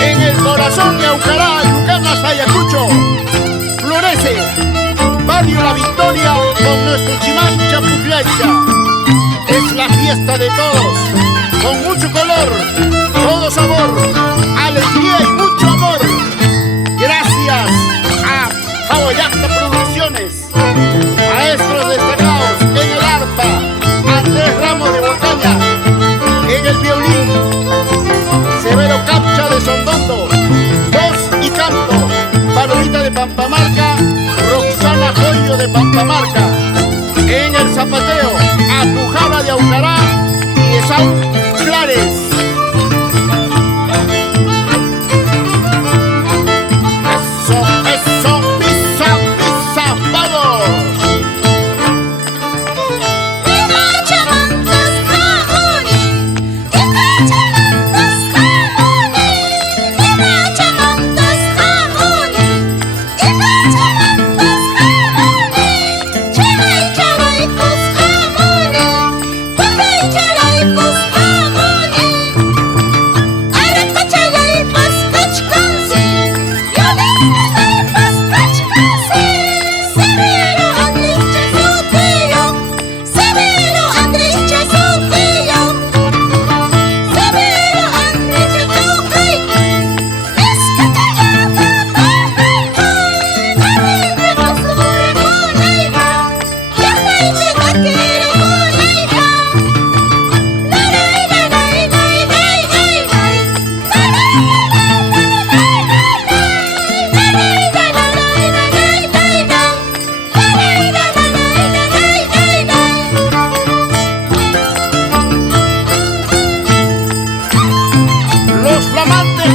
En el corazón de Aucará, Yucanas, Ayacucho, florece Barrio La Victoria con nuestro Chimán Chapuclaycha. Es la fiesta de todos, con mucho color, todo sabor, alegría y mucho amor. Gracias a Hawaiacta Producciones, maestros destacados en el arpa, Andrés Ramos de Montaña, en el violín, Severo Capcha de Sondondo, voz y canto, Palomita de Pampamarca, Roxana Joyo de Pampamarca, en el zapateo, Apujada de Aucará y Esaú Clares. Eso, pisa, pisa, vamos.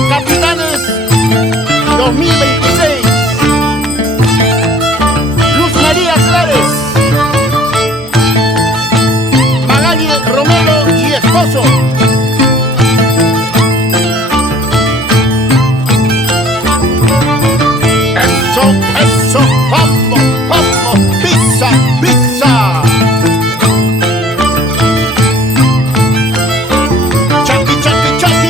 Capitanes 2026, Luz María Clares, Magali Romero y esposo. Eso, vamos, vamos, pizza, pizza. Chaki, chaki, chaki.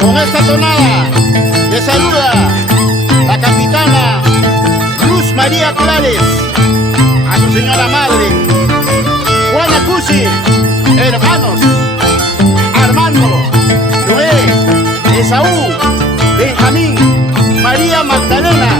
Con esta tonada te saluda la capitana Luz María Clares, a su señora madre Juana Cusi, hermanos Armando, Noé, Esaú, Benjamín, María Magdalena,